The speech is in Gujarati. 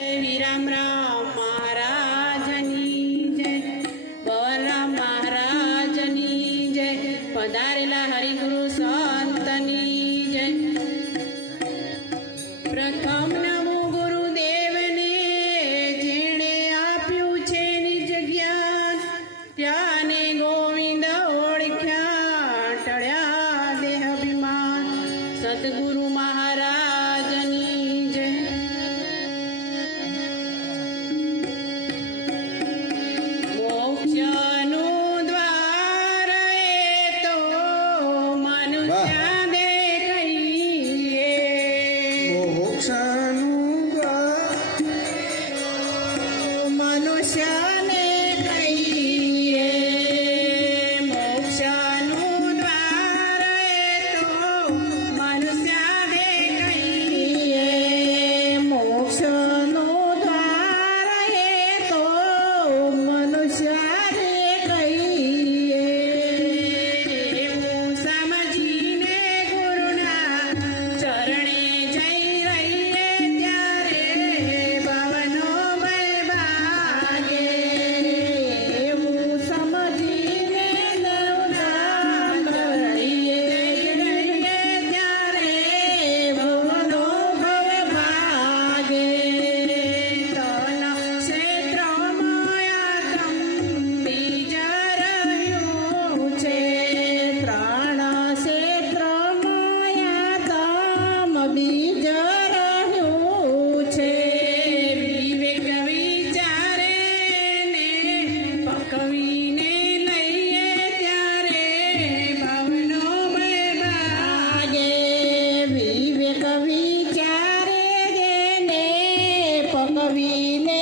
વિરામ રામ મહારાજની જય, બલરામ મહારાજની જય, પધારેલા હરિગુરુ સંતની જય. પ્રથમ નમો ગુરુદેવને, જેણે આપ્યું છે નિજ જ્ઞાન, ત્યાંને ગોવિંદ ઓળખ્યા, ટળ્યા દેહ અભિમાન. સદગુરુ મહારાજની જય. મોક્ષનું દ્વાર એ તો મનુષ્ય દેખાઈએ, મોક્ષનું દ્વાર મનુષ્યને કહીએ. મોક્ષનું દ્વાર એ તો મનુષ્ય દેખાઈએ. મોક્ષનું દ્વાર એ તો મનુષ્ય દેખાઈએ. એવું સમજીને ગુરુના ચરણે જઈ રહીએ, ત્યારે ભવનો વૈભાગે. એવું સમજીને ગુરુના ચરણે જઈ રહીએ, ત્યારે ભવનો વૈભાગે. તન ક્ષેત્રમાં આતમ બીજ રહ્યું છે, ત્રણ ક્ષેત્રમાં આતમ બીજ રહ્યું છે. વિવેક વિચારે ને પકવીને લઈએ, ત્યારે ભવનો વૈભાગે. વિવેક વિચારે ને પકવીને